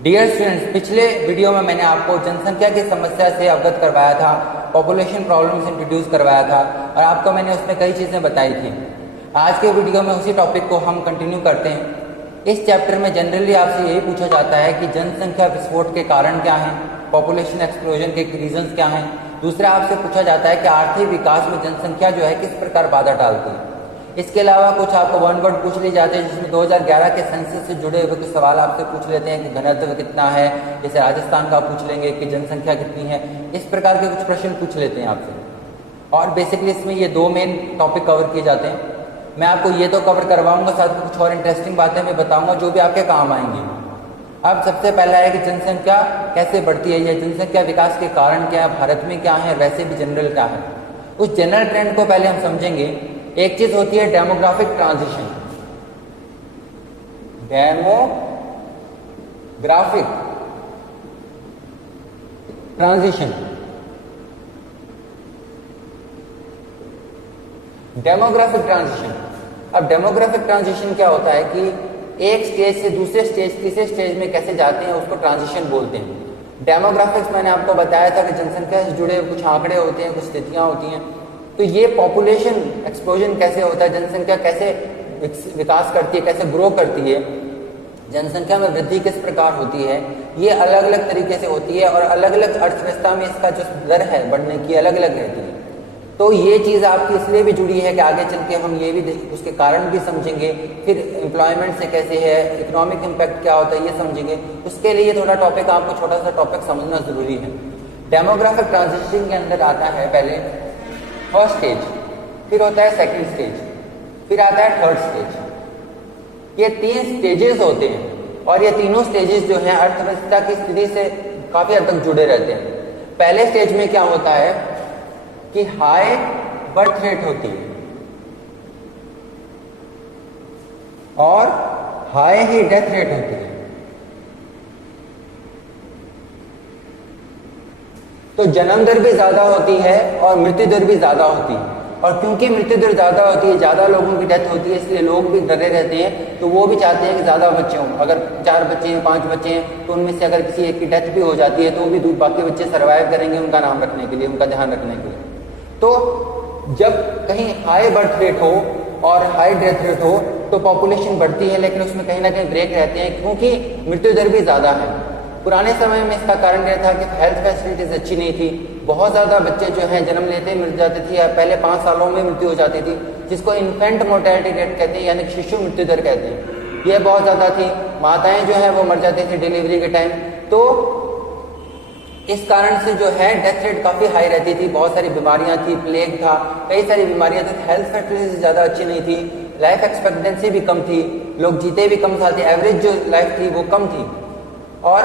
Dear students, पिछले video में मैंने आपको जनसंख्या की समस्या से अवगत करवाया था, पॉपुलेशन प्रॉब्लम्स इंट्रोड्यूस करवाया था और आपको मैंने उसमें कई चीज़ें बताई थी। आज के वीडियो में उसी टॉपिक को हम कंटिन्यू करते हैं। इस चैप्टर में जनरली आपसे यही पूछा जाता है कि जनसंख्या विस्फोट के कारण क्या हैं, पॉपुलेशन एक्सप्लोजन के रीजंस क्या हैं। दूसरा आपसे पूछा जाता है कि आर्थिक विकास में जनसंख्या जो है किस प्रकार बाधा डालती है। इसके अलावा कुछ आपको वन वर्ड पूछ लिए जाते हैं, जिसमें 2011 के सेंसस से जुड़े हुए कुछ सवाल आपसे पूछ लेते हैं कि घनत्व कितना है, जैसे राजस्थान का पूछ लेंगे कि जनसंख्या कितनी है। इस प्रकार के कुछ प्रश्न पूछ लेते हैं आपसे। और बेसिकली इसमें ये दो मेन टॉपिक कवर किए जाते हैं। मैं आपको ये तो कवर करवाऊंगा, साथ में कुछ और इंटरेस्टिंग बातें मैं बताऊंगा जो भी आपके काम आएंगी। अब सबसे पहला है कि जनसंख्या कैसे बढ़ती है, या जनसंख्या विकास के कारण क्या है, भारत में क्या है, वैसे भी जनरल क्या है। उस जनरल ट्रेंड को पहले हम समझेंगे। एक चीज होती है demographic transition. Demographic transition, demographic transition. अब डेमोग्राफिक ट्रांजिशन क्या होता है कि एक स्टेज से दूसरे स्टेज, तीसरे स्टेज में कैसे जाते हैं, उसको ट्रांजिशन बोलते हैं। डेमोग्राफिक्स मैंने आपको बताया था कि जनसंख्या से जुड़े कुछ आंकड़े होते हैं, कुछ स्थितियां होती हैं। तो ये पॉपुलेशन एक्सप्लोजन कैसे होता है, जनसंख्या कैसे विकास करती है, कैसे ग्रो करती है, जनसंख्या में वृद्धि किस प्रकार होती है, ये अलग अलग तरीके से होती है और अलग अलग अर्थव्यवस्था में इसका जो दर है बढ़ने की अलग अलग रहती है। तो ये चीज़ आपकी इसलिए भी जुड़ी है कि आगे चल के हम ये भी उसके कारण भी समझेंगे, फिर एम्प्लॉयमेंट से कैसे है, इकोनॉमिक इम्पैक्ट क्या होता है ये समझेंगे। उसके लिए थोड़ा टॉपिक, आपको छोटा सा टॉपिक समझना जरूरी है। डेमोग्राफिक ट्रांजिशन के अंदर आता है पहले फर्स्ट स्टेज, फिर होता है सेकंड स्टेज, फिर आता है थर्ड स्टेज। ये तीन स्टेजेस होते हैं और ये तीनों स्टेजेस जो हैं अर्थव्यवस्था की स्थिति से काफी हद तक जुड़े रहते हैं। पहले स्टेज में क्या होता है कि हाई बर्थ रेट होती है और हाई ही डेथ रेट होती है। तो जन्म दर भी ज्यादा होती है और मृत्यु दर भी ज्यादा होती है। और क्योंकि मृत्यु दर ज्यादा होती है, ज्यादा लोगों की डेथ होती है, इसलिए लोग भी डरे रहते हैं। तो वो भी चाहते हैं कि ज्यादा बच्चे हों। अगर 4 बच्चे हैं, 5 बच्चे हैं, तो उनमें से अगर किसी एक की डेथ भी हो जाती है तो वो भी बाकी बच्चे सर्वाइव करेंगे उनका नाम रखने के लिए, उनका ध्यान रखने के लिए। तो जब कहीं हाई बर्थ रेट हो और हाई डेथ रेट हो तो पॉपुलेशन बढ़ती है, लेकिन उसमें कहीं ना कहीं ब्रेक रहते हैं क्योंकि मृत्यु दर भी ज्यादा है। पुराने समय में इसका कारण यह था कि हेल्थ फैसिलिटीज अच्छी नहीं थी। बहुत ज्यादा बच्चे जो हैं जन्म लेते ही मर जाते थे, या पहले 5 सालों में मृत्यु हो जाती थी, जिसको इन्फेंट मोर्टेलिटी रेट कहते हैं, यानी शिशु मृत्यु दर कहते हैं। यह बहुत ज्यादा थी। माताएं जो है वो मर जाती थी डिलीवरी के टाइम। तो इस कारण से जो है डेथ रेट काफी हाई रहती थी। बहुत सारी बीमारियां थी, प्लेग था, कई सारी बीमारियां थी। हेल्थ फैसिलिटीज ज्यादा अच्छी नहीं थी, लाइफ एक्सपेक्टेंसी भी कम थी, लोग जीते भी कम साथ, एवरेज जो लाइफ थी वो कम थी। और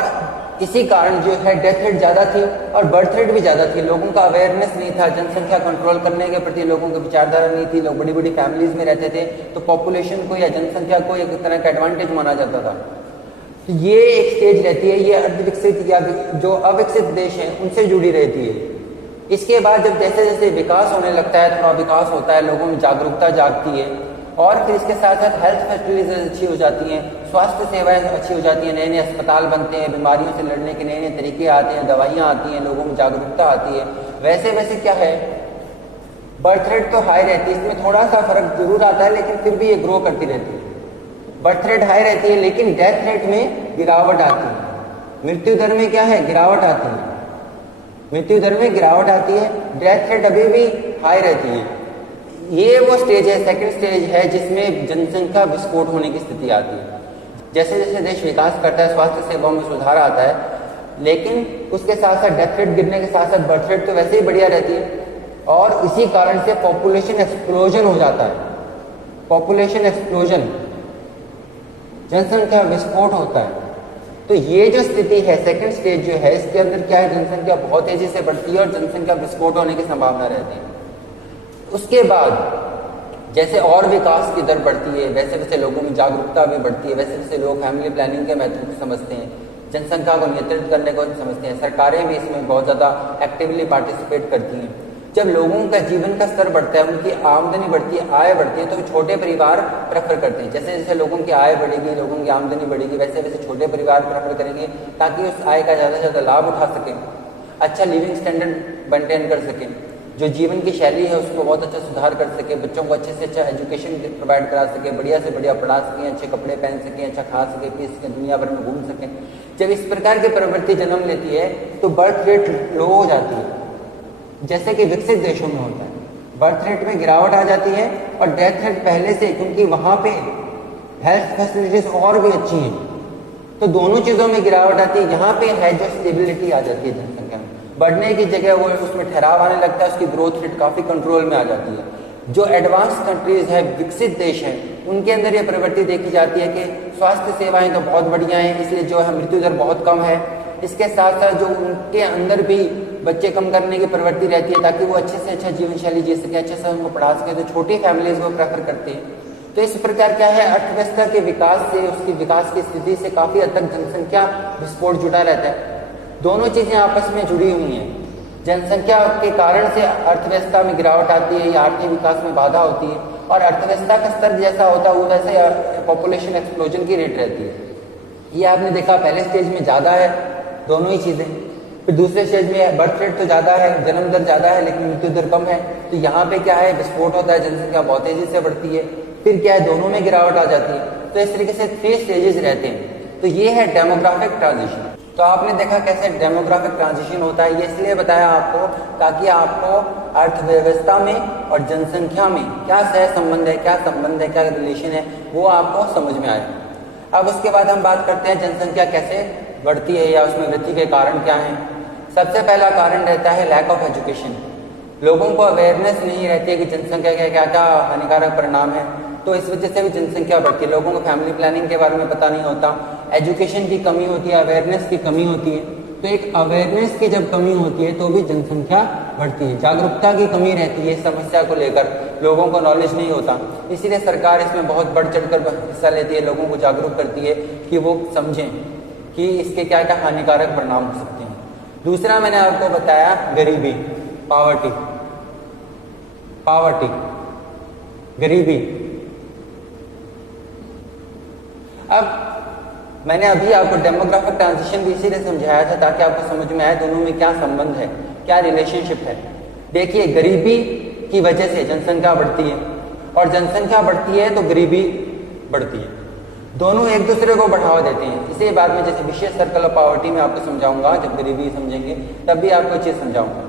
इसी कारण जो है डेथ रेट ज्यादा थी और बर्थ रेट भी ज्यादा थी। लोगों का अवेयरनेस नहीं था, जनसंख्या कंट्रोल करने के प्रति लोगों की विचारधारा नहीं थी। लोग बड़ी बड़ी फैमिलीज में रहते थे, तो पॉपुलेशन को या जनसंख्या को एक तरह का एडवांटेज माना जाता था। तो ये एक स्टेज रहती है, ये अर्धविकसित या जो अविकसित देश हैं उनसे जुड़ी रहती है। इसके बाद जब जैसे जैसे विकास होने लगता है, थोड़ा विकास होता है, लोगों में जागरूकता जागती है और फिर इसके साथ साथ हेल्थ फैसिलिटीज अच्छी हो जाती हैं, स्वास्थ्य सेवाएं अच्छी हो जाती हैं, नए नए अस्पताल बनते हैं, बीमारियों से लड़ने के नए नए तरीके आते हैं, दवाइयाँ आती हैं, लोगों में जागरूकता आती है। वैसे वैसे क्या है, बर्थ रेट तो हाई रहती है, इसमें थोड़ा सा फर्क जरूर आता है, लेकिन फिर भी ये ग्रो करती रहती है। बर्थ रेट हाई रहती है लेकिन डेथ रेट में गिरावट आती है। मृत्यु दर में क्या है, गिरावट आती है। मृत्यु दर में गिरावट आती है, डेथ रेट अभी भी हाई रहती है। ये वो स्टेज है, सेकंड स्टेज है, जिसमें जनसंख्या विस्फोट होने की स्थिति आती है। जैसे जैसे देश विकास करता है, स्वास्थ्य सेवाओं में सुधार आता है, लेकिन उसके साथ साथ डेथ रेट गिरने के साथ साथ बर्थ रेट तो वैसे ही बढ़िया रहती है। और इसी कारण से पॉपुलेशन एक्सप्लोजन हो जाता है। पॉपुलेशन एक्सप्लोजन, जनसंख्या विस्फोट होता है। तो ये जो स्थिति है, सेकंड स्टेज जो है, इसके अंदर क्या है, जनसंख्या बहुत तेजी से बढ़ती है और जनसंख्या विस्फोट होने की संभावना रहती है। उसके बाद जैसे और विकास की दर बढ़ती है, वैसे वैसे लोगों में जागरूकता भी बढ़ती है, वैसे वैसे लोग फैमिली प्लानिंग के महत्व को समझते हैं, जनसंख्या को नियंत्रित करने को समझते हैं। सरकारें भी इसमें बहुत ज्यादा एक्टिवली पार्टिसिपेट करती हैं। जब लोगों का जीवन का स्तर बढ़ता है, उनकी आमदनी बढ़ती है, आय बढ़ती है, तो छोटे परिवार प्रेफर करते हैं। जैसे जैसे लोगों की आय बढ़ेगी, लोगों की आमदनी बढ़ेगी, वैसे वैसे छोटे परिवार प्रेफर करेंगे ताकि उस आय का ज़्यादा से ज़्यादा लाभ उठा सकें, अच्छा लिविंग स्टैंडर्ड मेंटेन कर सकें, जो जीवन की शैली है उसको बहुत अच्छा सुधार कर सके, बच्चों को अच्छे से अच्छा एजुकेशन प्रोवाइड करा सके, बढ़िया से बढ़िया पढ़ा सकें, अच्छे कपड़े पहन सकें, अच्छा खा सके, पी सकें, दुनिया भर में घूम सकें। जब इस प्रकार की प्रवृत्ति जन्म लेती है तो बर्थ रेट लो हो जाती है, जैसे कि विकसित देशों में होता है। बर्थ रेट में गिरावट आ जाती है और डेथ रेट पहले से, क्योंकि वहां पे हेल्थ फैसिलिटीज और भी अच्छी हैं, तो दोनों चीजों में गिरावट आती है। यहाँ पे है जो स्टेबिलिटी आ जाती है जनसंख्या में, बढ़ने की जगह वो उसमें ठहराव आने लगता है, उसकी ग्रोथ रेट काफी कंट्रोल में आ जाती है। जो एडवांस कंट्रीज है, विकसित देश है, उनके अंदर ये प्रवृत्ति देखी जाती है कि स्वास्थ्य सेवाएं तो बहुत बढ़िया हैं, इसलिए जो है मृत्यु दर बहुत कम है। इसके साथ साथ जो उनके अंदर भी बच्चे कम करने की प्रवृत्ति रहती है ताकि वो अच्छे से अच्छा जीवन शैली जी सके, अच्छे से उनको पढ़ा सके, तो छोटी फैमिलीज को प्रेफर करते हैं। तो इस प्रकार क्या है, अर्थव्यवस्था के विकास से, उसकी विकास की स्थिति से काफी हद तक जनसंख्या विस्फोट जुड़ा रहता है। दोनों चीजें आपस में जुड़ी हुई हैं। जनसंख्या के कारण से अर्थव्यवस्था में गिरावट आती है या आर्थिक विकास में बाधा होती है, और अर्थव्यवस्था का स्तर जैसा होता है वो वैसे पॉपुलेशन एक्सप्लोजन की रेट रहती है। ये आपने देखा पहले स्टेज में ज्यादा है दोनों ही चीजें, फिर दूसरे स्टेज में बर्थ रेट तो ज्यादा है, जन्म दर ज्यादा है, लेकिन मृत्यु दर कम है। तो यहाँ पे क्या है, विस्फोट होता है, जनसंख्या बहुत तेजी से बढ़ती है, फिर क्या है, दोनों में गिरावट आ जाती है। तो इस तरीके से 3 स्टेजेस रहते हैं। तो ये है डेमोग्राफिक ट्रांजिशन। तो आपने देखा कैसे डेमोग्राफिक ट्रांजिशन होता है, ये इसलिए बताया आपको ताकि आपको अर्थव्यवस्था में और जनसंख्या में क्या सह संबंध है, क्या संबंध है, क्या रिलेशन है, वो आपको समझ में आए। अब उसके बाद हम बात करते हैं जनसंख्या कैसे बढ़ती है या उसमें वृद्धि के कारण क्या है। सबसे पहला कारण रहता है लैक ऑफ एजुकेशन। लोगों को अवेयरनेस नहीं रहती है कि जनसंख्या के क्या क्या हानिकारक परिणाम है, तो इस वजह से भी जनसंख्या बढ़ती है। लोगों को फैमिली प्लानिंग के बारे में पता नहीं होता, एजुकेशन की कमी होती है, अवेयरनेस की कमी होती है। तो एक अवेयरनेस की जब कमी होती है तो भी जनसंख्या बढ़ती है। जागरूकता की कमी रहती है, समस्या को लेकर लोगों को नॉलेज नहीं होता, इसीलिए सरकार इसमें बहुत बढ़ चढ़कर हिस्सा लेती है, लोगों को जागरूक करती है कि वो समझें कि इसके क्या क्या हानिकारक परिणाम हो सकते हैं। दूसरा मैंने आपको बताया गरीबी, पावर्टी, गरीबी। अब मैंने अभी आपको डेमोग्राफिक ट्रांजिशन भी इसीलिए समझाया था ताकि आपको समझ में आए दोनों में क्या संबंध है, क्या रिलेशनशिप है। देखिए, गरीबी की वजह से जनसंख्या बढ़ती है और जनसंख्या बढ़ती है तो गरीबी बढ़ती है, दोनों एक दूसरे को बढ़ावा देते हैं। इसे बाद में जैसे विशेष सर्कल ऑफ पावर्टी में आपको समझाऊंगा, जब गरीबी समझेंगे तब भी आपको चीज समझाऊंगा।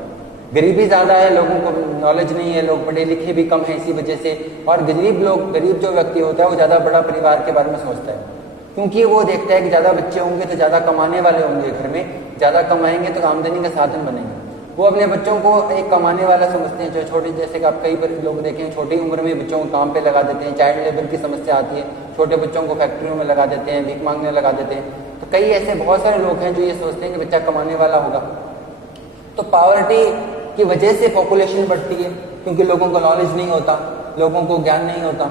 गरीबी ज्यादा है, लोगों को नॉलेज नहीं है, लोग पढ़े लिखे भी कम है इसी वजह से, और गरीब जो व्यक्ति होता है वो ज्यादा बड़ा परिवार के बारे में सोचता है, क्योंकि वो देखता है कि ज्यादा बच्चे होंगे तो ज्यादा कमाने वाले होंगे, घर में ज्यादा कमाएंगे तो आमदनी का साधन बनेंगे। वो अपने बच्चों को एक कमाने वाला समझते हैं। जो छोटे, जैसे कि आप कई लोग देखें छोटी उम्र में बच्चों को काम पे लगा देते हैं, चाइल्ड लेबर की समस्या आती है, छोटे बच्चों को फैक्ट्रियों में लगा देते हैं, भीख मांगने लगा देते हैं। तो कई ऐसे बहुत सारे लोग हैं जो ये सोचते हैं कि बच्चा कमाने वाला होगा। तो पॉवर्टी की वजह से पॉपुलेशन बढ़ती है, क्योंकि लोगों को नॉलेज नहीं होता, लोगों को ज्ञान नहीं होता,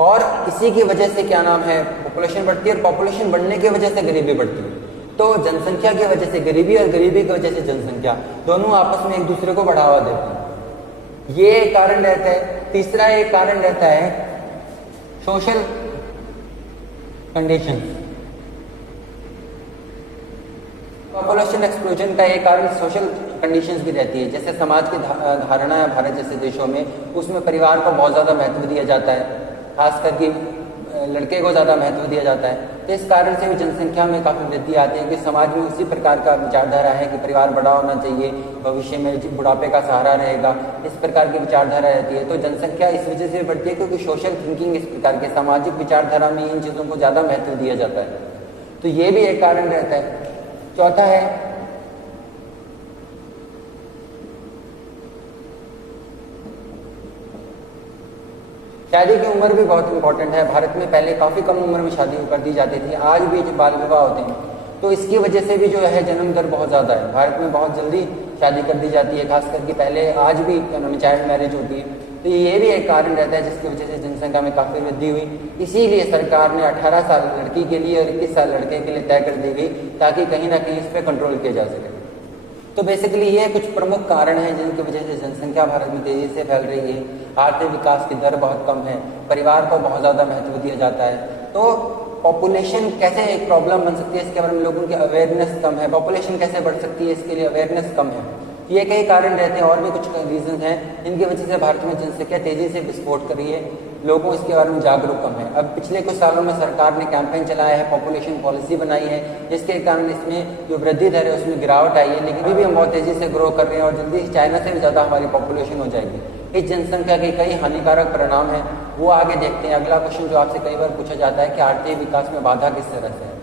और इसी की वजह से क्या नाम है, पॉपुलेशन बढ़ती है, और पॉपुलेशन बढ़ने की वजह से गरीबी बढ़ती है। तो जनसंख्या की वजह से गरीबी और गरीबी की वजह से जनसंख्या, दोनों आपस में एक दूसरे को बढ़ावा देते हैं। ये एक कारण रहता है। तीसरा एक कारण रहता है सोशल कंडीशन। पॉपुलेशन एक्सप्लोजन का एक कारण सोशल कंडीशंस भी रहती है। जैसे समाज की धारणा है भारत जैसे देशों में, उसमें परिवार को बहुत ज्यादा महत्व दिया जाता है, खास करके लड़के को ज्यादा महत्व दिया जाता है। तो इस कारण से भी जनसंख्या में काफी वृद्धि आती है कि समाज में उसी प्रकार का विचारधारा है कि परिवार बड़ा होना चाहिए, भविष्य में बुढ़ापे का सहारा रहेगा, इस प्रकार की विचारधारा रहती है। तो जनसंख्या इस वजह से बढ़ती है क्योंकि सोशल थिंकिंग, इस प्रकार के सामाजिक विचारधारा में इन चीजों को ज्यादा महत्व दिया जाता है। तो ये भी एक कारण रहता है। चौथा है शादी की उम्र भी बहुत इंपॉर्टेंट है। भारत में पहले काफी कम उम्र में शादी कर दी जाती थी, आज भी बाल विवाह होते हैं। तो इसकी वजह से भी जो है जन्म दर बहुत ज्यादा है। भारत में बहुत जल्दी शादी कर दी जाती है, खास करके पहले, आज भी चाइल्ड मैरिज होती है। तो ये भी एक कारण रहता है जिसकी वजह से जनसंख्या में काफी वृद्धि हुई। इसीलिए सरकार ने 18 साल लड़की के लिए और 21 साल लड़के के लिए तय कर दी गई, ताकि कहीं ना कहीं इस पर कंट्रोल किया जा सके। तो बेसिकली ये कुछ प्रमुख कारण हैं जिनकी वजह से जनसंख्या भारत में तेजी से फैल रही है। आर्थिक विकास की दर बहुत कम है, परिवार को बहुत ज़्यादा महत्व दिया जाता है। तो पॉपुलेशन कैसे एक प्रॉब्लम बन सकती है, इसके बारे में लोगों की अवेयरनेस कम है। पॉपुलेशन कैसे बढ़ सकती है, इसके लिए अवेयरनेस कम है। ये कई कारण रहते हैं, और भी कुछ रीजन हैं इनकी वजह से भारत में जनसंख्या तेजी से विस्फोट कर रही है। लोगों इसके बारे में जागरूक कम है। अब पिछले कुछ सालों में सरकार ने कैंपेन चलाया है, पॉपुलेशन पॉलिसी बनाई है, जिसके कारण इसमें जो वृद्धि दर है उसमें गिरावट आई है। लेकिन अभी भी हम बहुत तेजी से ग्रो कर रहे हैं और जल्दी चाइना से भी ज़्यादा हमारी पॉपुलेशन हो जाएगी। इस जनसंख्या के कई हानिकारक परिणाम हैं, वो आगे देखते हैं। अगला क्वेश्चन जो आपसे कई बार पूछा जाता है कि आर्थिक विकास में बाधा किस तरह से है।